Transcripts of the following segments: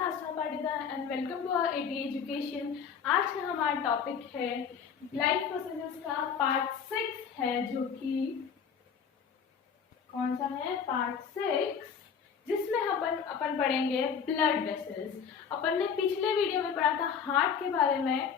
Aastha Patidar and welcome to our AT education. आज का हमारा टॉपिक है लाइफ प्रोसेसेस का पार्ट 6 है, जो कि कौन सा है? पार्ट 6, जिसमें अपन पढ़ेंगे ब्लड वेसल्स। अपन ने पिछले वीडियो में पढ़ा था हार्ट के बारे में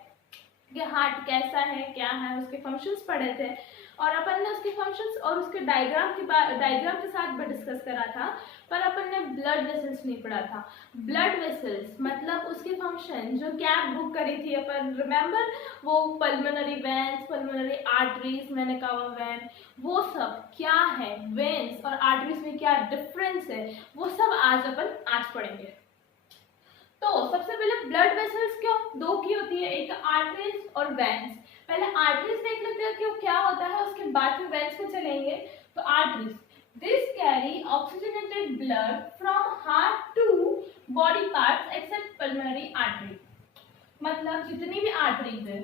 कि हार्ट कैसा है, क्या है, उसके फंक्शंस पढ़े थे और अपन ने उसके फंक्शंस और उसके डायग्राम के साथ भी डिस्कस करा था, पर अपन ने ब्लड वेसल्स नहीं पढ़ा था। ब्लड वेसल्स मतलब उसके फंक्शन जो कैप बुक करी थी अपन, रिमेंबर? वो पल्मोनरी वेन्स, पल्मोनरी आर्टरीज, मैंने कहा वेन, वो सब क्या है, वेन्स और आर्टरीज में क्या डिफरेंस है, वो सब आज पढ़ेंगे। तो सबसे पहले ब्लड वेसल्स दो की होती है, एक आर्टरीज और वेन्स। पहले आर्टरीज देख लेते हैं कि क्या होता है, उसके बाद फिर वेन्स पे चलेंगे। तो arteries, this carry oxygenated blood from heart to body parts except pulmonary artery. मतलब जितनी भी आर्टरीज है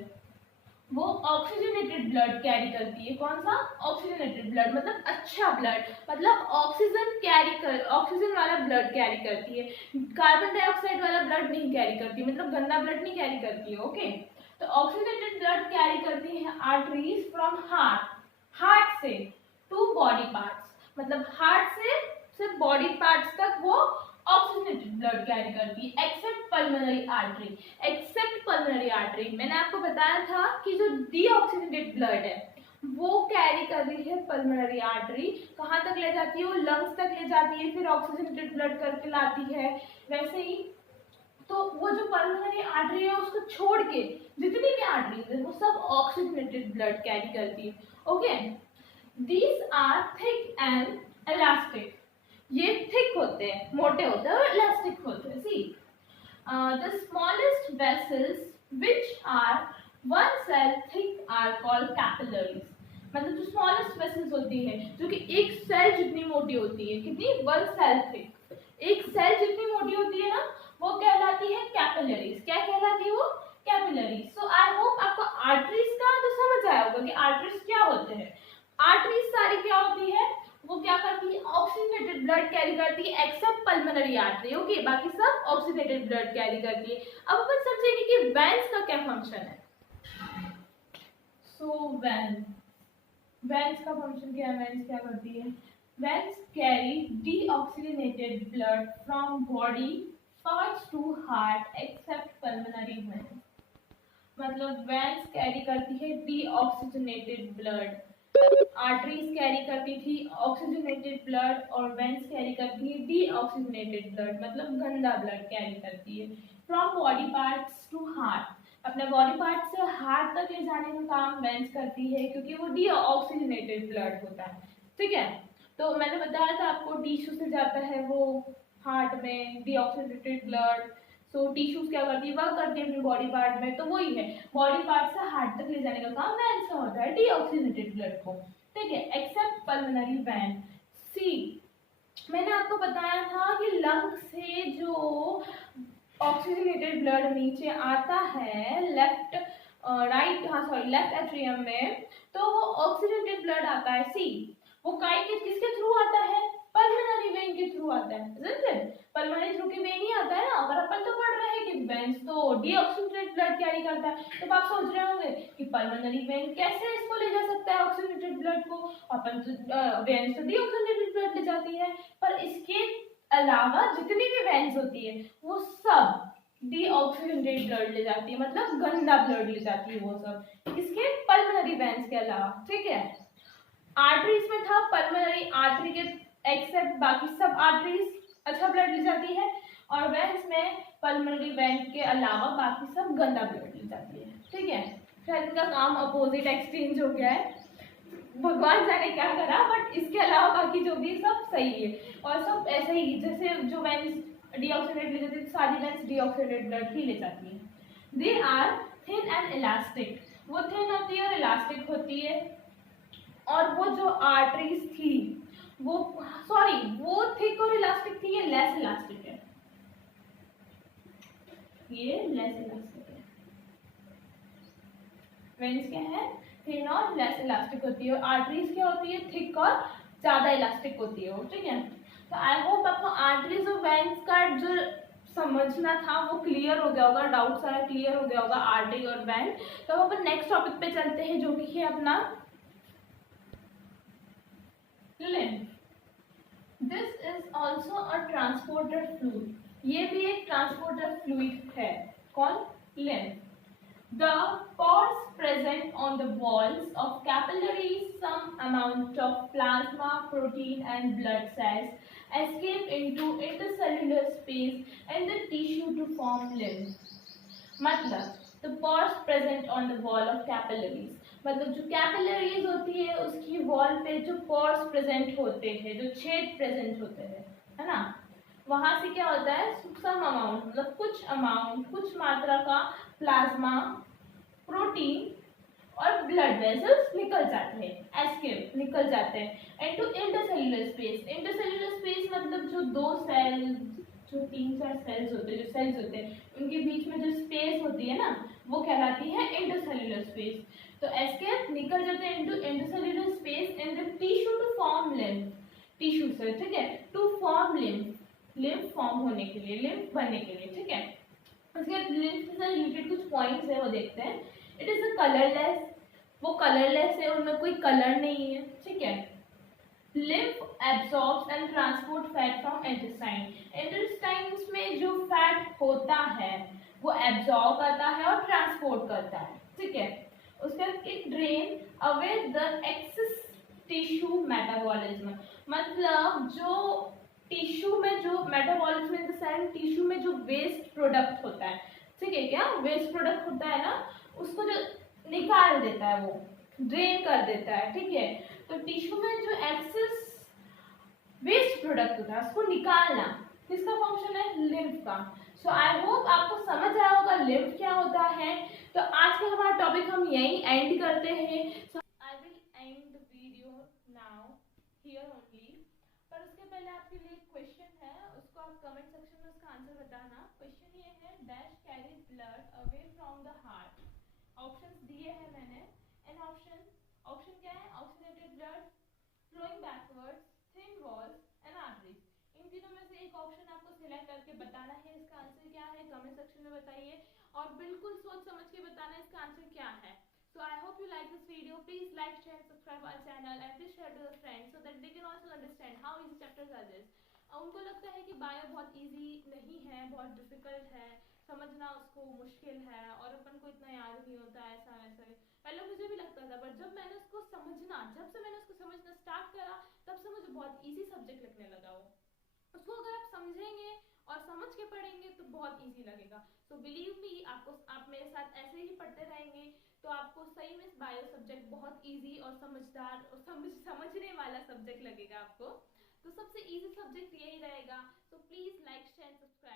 वो ऑक्सीजनेटेड ब्लड कैरी करती है। कौन सा? ऑक्सीजनेटेड ब्लड, मतलब अच्छा ब्लड, मतलब ऑक्सीजन वाला ब्लड कैरी करती है, कार्बन डाइऑक्साइड वाला ब्लड नहीं कैरी करती, मतलब गंदा ब्लड नहीं कैरी करती है। ओके, तो ऑक्सीजनेटेड ब्लड कैरी करती है आर्टरीज फ्रॉम हार्ट से टू बॉडी पार्ट्स, मतलब हार्ट से सिर्फ बॉडी पार्ट्स तक वो ऑक्सीजनेटेड ब्लड कैरी करती है, एक्सेप्ट पल्मोनरी आर्टरी। मैंने आपको बताया था कि जो डीऑक्सीजनेटेड ब्लड है वो कैरी कर रही है पल्मोनरी आर्टरी, कहाँ तक ले जाती है? वो लंग्स तक ले जाती है, फिर ऑक्सीजनेटेड ब्लड करके लाती है। वैसे ही तो वो जो पल्मोनरी आर्टरी है उसको छोड़ के जितनी भी आर्टरीज है वो सब ऑक्सीजनेटेड ब्लड कैरी करती है। Okay, these are thick and elastic. ये थिक होते हैं, मोटे होते हैं, और इलास्टिक होते हैं। See the smallest vessels which are one cell thick are called capillaries। मतलब जो स्मॉलेस्ट वेसल्स होती है जो कि एक सेल जितनी मोटी होती है, कितनी? 1 cell thick, एक सेल जितनी मोटी होती है ना, वो कहलाती है कैपिलरीज। क्या कहलाती है वो? कैपिलरीज। सो आई होप आपको आर्टरीज का तो समझ आया होगा कि आर्टरीज क्या होते हैं। आर्टरीज सारी क्या होती है? वो क्या करती है? ऑक्सीजनेटेड ब्लड कैरी करती है एक्सेप्ट पल्मोनरी आर्टरी। ओके, बाकी सब ऑक्सीजनेटेड ब्लड कैरी करती है। अब अपन समझेंगे कि वेन्स का क्या फंक्शन है। सो वेन्स का फंक्शन क्या है? वेन्स क्या करती है? Veins carry deoxygenated blood from body parts to heart except pulmonary veins. मतलब वेन्स कैरी करती है डीऑक्सीजनेटेड ब्लड, आर्टरीज कैरी करती थी ऑक्सीजनेटेड ब्लड और वेन्स कैरी करती है डीऑक्सीजनेटेड ब्लड, मतलब गंदा ब्लड कैरी करती है from body parts to heart. अपने बॉडी पार्ट से हार्ट तक ले जाने का काम वेन्स करती है क्योंकि वो डीऑक्सीजनेटेड ब्लड होता है। ठीक है, तो मैंने बताया था आपको टिश्यू से जाता है वो हार्ट में डीऑक्सीजनेटेड ब्लड। सो टिश्यूज क्या करती है? वर्क करती है अपनी बॉडी पार्ट में, तो वही है, बॉडी पार्ट से हार्ट तक ले जाने का काम वेन्स का होता है, डीऑक्सीजनेटेड ब्लड को। ठीक है, एक्सेप्ट पल्मोनरी वेन। सी, मैंने आपको बताया था कि लंग से जो ऑक्सीजनेटेड ब्लड नीचे आता है लेफ्ट एट्रियम में, तो वो ऑक्सीजनेटेड ब्लड आता है। सी, वो किसके थ्रू आता है? पल्मोनरी वेन के थ्रू आता है। पल्मोनरी थ्रू की वेन ही आता है ना। अगर अपन तो पढ़ रहे हैं कि वेन्स तो डीऑक्सीजनेटेड ब्लड कैरी करता है, तो आप सोच रहे होंगे कि पल्मोनरी वेन कैसे इसको ले जा सकता है ऑक्सीजनेटेड ब्लड को? अपन तो वेन्स तो डीऑक्सीजनेटेड ब्लड ले जाती है, पर इसके अलावा जितनी भी वेन्स होती है वो सब डीऑक्सीजनेटेड ब्लड ले जाती है, मतलब गंदा ब्लड ले जाती है वो सब, इसके पल्मोनरी वेन्स के अलावा। ठीक है, आर्टरीज में था पल्मोनरी आर्टरी के एक्सेप्ट बाकी सब आर्टरीज अच्छा ब्लड ले जाती है, और वेन्स में पल्मोनरी वेन के अलावा बाकी सब गंदा ब्लड ले जाती है। ठीक है, फिर इनका काम अपोजिट एक्सचेंज हो गया है, भगवान जाने क्या करा, बट इसके अलावा बाकी जो भी सब सही है। और सब ऐसे ही, जैसे जो वेन्स डीऑक्सीजनेट ले जाती है, सारी वेन्स डीऑक्सीजनेट ब्लड ही ले जाती है। They are thin and elastic, वो थिन होती है और इलास्टिक होती है। और वो जो आर्टरीज थी वो थिक और इलास्टिक थी, ये लेस इलास्टिक है, ये लेस इलास्टिक है। वेन्स क्या है? थिन और लेस इलास्टिक होती है, और आर्टरीज क्या होती है? थिक और ज्यादा इलास्टिक होती है। ठीक है, तो आई होप आपको आर्टरीज और वेन्स का जो समझना था वो क्लियर हो गया होगा, डाउट सारा क्लियर हो गया होगा आर्टरी और बैंड। तो अब अपन नेक्स्ट टॉपिक पे चलते हैं जो कि है अपना lymph. This is also a transporter fluid, ये भी एक ट्रांसपोर्टर फ्लूइड है। कौन? Lymph. The pores present on the walls of capillaries, some amount of plasma, protein and blood cells escape into intercellular space and the tissue to form lymph. मतलब the pores present on the wall of capillaries, मतलब जो capillaries होती है उसकी wall पे जो pores present होते हैं, जो छेद प्रेजेंट होते हैं, है ना, वहां से क्या होता है, सम अमाउंट मतलब कुछ अमाउंट, कुछ मात्रा का प्लाज्मा, प्रोटीन और ब्लड वेसल्स निकल जाते हैं, एस्केप निकल जाते हैं into intercellular space. Intercellular space मतलब जो दो सेल, जो 3-4 सेल्स होते हैं, जो सेल्स होते हैं उनके बीच में जो स्पेस होती है ना, वो कहलाती है इंटरसेल्युलर स्पेस। तो एस्केप निकल जाते हैं into intercellular space in the tissue to form lymph, tissue से, ठीक है, to form lymph, lymph form होने के लिए, लिम्फ बनने के लिए, ठीक है। उसके बाद लिम्फ से रिलेटेड कुछ पॉइंट्स है वो देखते हैं। इट इज अ कलरलेस, वो कलरलेस है, उनमें कोई कलर नहीं है, ठीक है। Lymph absorbs and transport fat from intestine, intestines में जो फैट होता है वो एब्सॉर्ब करता है और ट्रांसपोर्ट करता है, ठीक है। उसके बाद it drain away the excess tissue metabolism, मतलब जो टिश्यू में जो metabolism in the cell, tissue में जो वेस्ट प्रोडक्ट होता है, ठीक है, क्या वेस्ट प्रोडक्ट होता है ना, उसको जो निकाल देता है, वो ड्रेन कर देता है, ठीक है। तो टिश्यू में जो एक्सेस वेस्ट प्रोडक्ट होता है उसको निकालना किसका फंक्शन है? लिम्फ का। सो आई होप आपको समझ आया होगा लिम्फ क्या होता है। तो आज का हमारा टॉपिक हम यही एंड करते हैं। So I will end the video now here only. पर उसके पहले आपके लिए एक क्वेश्चन है, उसको आप कमेंट सेक्शन में उसका आंसर बताना। क्वेश्चन ये है, dash carry blood away from the heart. Options दिए हैं मैंने। एन ऑप्शन क्या है? Oxidated blood, flowing backwards, thin walls and arteries. इन तीनों में से एक ऑप्शन आपको सिलेक्ट करके बताना है। इसका आंसर क्या है कमेंट सेक्शन में बताइए और बिल्कुल सोच समझ के बताना है इसका आंसर क्या है। So I hope you like this video. Please like, share, subscribe our channel and please share to your friends so that they can also understand how easy chapters are this. उनको लगता है कि bio बहुत easy नहीं है, बहुत difficult है, समझना उसको मुश्किल है और अपन को इतना याद नहीं होता है, ऐसा वैसा। पहले मुझे भी लगता था, बट जब मैंने उसको समझना स्टार्ट करा तब से मुझे बहुत इजी सब्जेक्ट लगने लगा वो। उसको अगर आप समझेंगे और समझ के पढ़ेंगे तो बहुत इजी लगेगा। सो बिलीव मी, आप मेरे साथ ऐसे ही पढ़ते रहेंगे तो आपको सही में बायो सब्जेक्ट बहुत इजी और समझदार और समझने वाला सब्जेक्ट लगेगा आपको। तो सबसे इजी सब्जेक्ट यही रहेगा। So please like, share, subscribe.